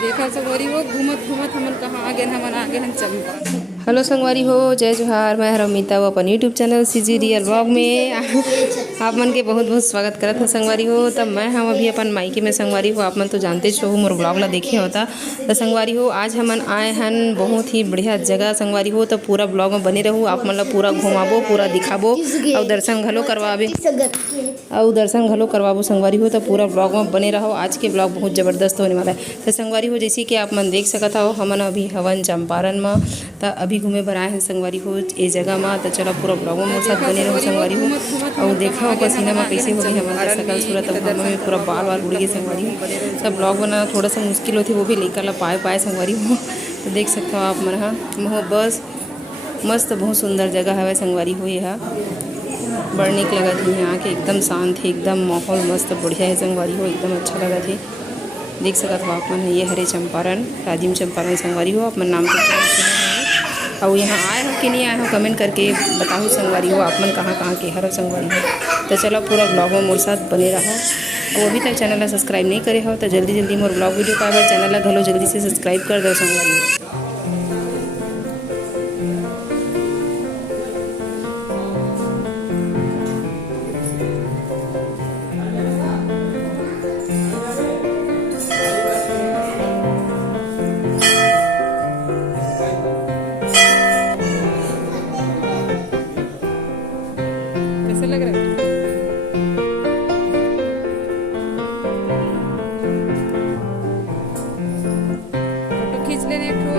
देखा संगवारी हो घूमत घूमत हमन कहाँ आ गए हमन आ गए चंपा। हेलो संगवारी हो, जय जोहार। मैं रमिता वो अपन YouTube channel CG real blog में आप मन के बहुत बहुत स्वागत करत है संगवारी हो। तब मैं हम अभी अपन मायके में संगवारी हो, आप मन तो जानते हो मोर ब्लॉग ला देखे होता। तो संगवारी हो आज हमन आए हन बहुत ही बढ़िया जगह संगवारी हो। तो पूरा ब्लॉग में बने रहूँ, आप मन ला पूरा घुमाबो, पूरा दिखाबो और दर्शन घलो करवाबे संगवारी हो। तो पूरा ब्लॉग में बने रहो, आज के ब्लॉग बहुत ज़बरदस्त होने वाला है। तो संगवारी हो जैसे कि आप मन देख सकता हो, हमन अभी हवन चंपारण में तो अभी घूमे बर आए हैं संगवारी हो ये जगह में। तो चलो पूरा ब्लॉग में साथ बने रहो संगवारी हो। और देखो पसीना में कैसे हो गई हमारे सकल सूरत में पूरा बाल वाल उड़ गए संगवारी हो। तब ब्लॉग बनाना थोड़ा सा मुश्किल होती, वो भी लेकर ला पाए संगवारी हो। तो देख सकते हो आप मन हाँ बस मस्त बहुत सुंदर जगह है संगवारी हो। यह बड़ निक लगत है, यहाँ के एकदम शांत है, एकदम माहौल मस्त बढ़िया है संगवारी हो, एकदम अच्छा लगत है। देख सकते हो आप मन ये हरे चंपारण राजीव चंपारण संगवारी हो। आप मन नाम के और यहाँ आए हो कि नहीं आए हो कमेंट करके बताओ संगवारी हो, आप मन कहाँ के हर संगवारी हो। तो चलो पूरा ब्लॉग में मोर साथ बने रहो। और अभी तक चैनल ला सब्सक्राइब नहीं करे हो तो जल्दी मोर ब्लॉग वीडियो पाए चैनल ला घलो जल्दी से सब्सक्राइब कर दो संगवारी हो। कैसा लग रहा है? फोटो खींच लेने एक ठो।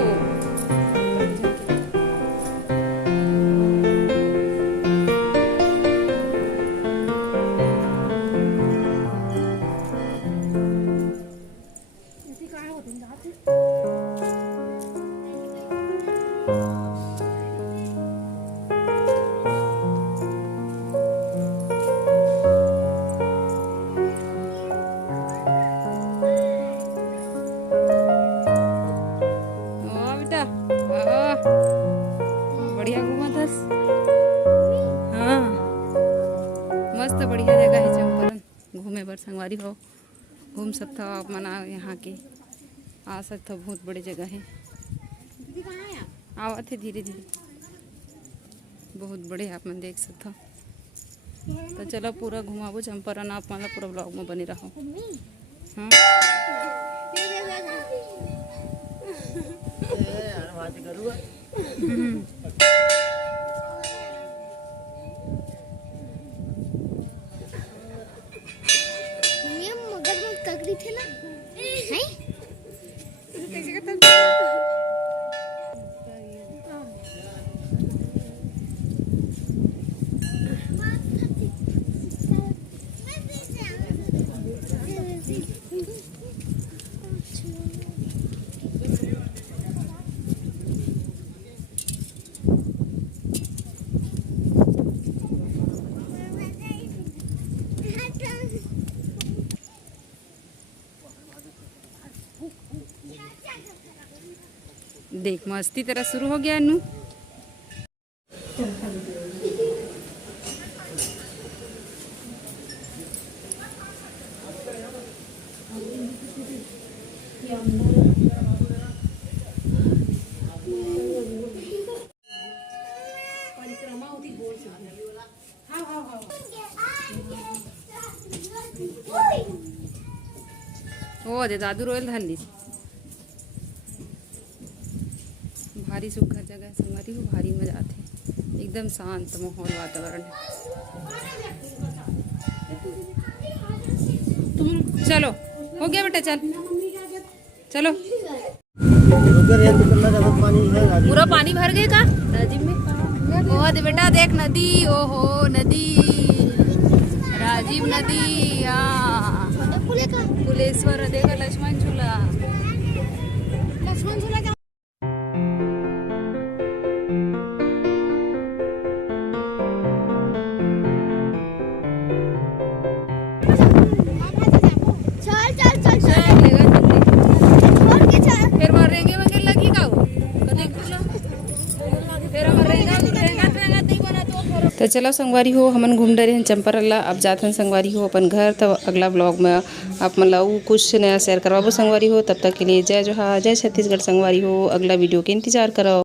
बढ़िया घूमा थस। हाँ मस्त बढ़िया जगह है चंपारण घूमे बर संगवारी हो। घूम सकता हो आप मना यहाँ के आ सकते हो, बहुत बड़ी जगह है। आवत है धीरे धीरे, बहुत बड़े आप मन देख सकते हो। तो चलो पूरा घुमाबो चंपारण, आप मन पूरा ब्लॉग में बने रहो। हाँ थे ना है कैसे करता देख मस्ती तेरा शुरू हो गया नू। ओ दे दादू रोयल धरली भारी सुखर जगह है संगवारी को, भारी मजा आते, एकदम शांत माहौल वातावरण है। चलो हो गया बेटा, चलो पूरा पानी भर गए का राजीव में। ओ दे बेटा देख नदी, ओहो नदी राजीव नदी। फुलेश्वर देखा लक्ष्मण झूला। फिर मरेंगे मगर लगी का वो फिर मरेंगे नहीं बना तो तो चलो संगवारी हो हमन घूम डरे हैं चंपारण ला। अब जाते हैं संगवारी हो अपन घर। तो अगला ब्लॉग में आप मतलब कुछ नया शेयर करवाबो संगवारी हो। तब तक के लिए जय जोहार, जय छत्तीसगढ़ संगवारी हो। अगला वीडियो के इंतजार करो।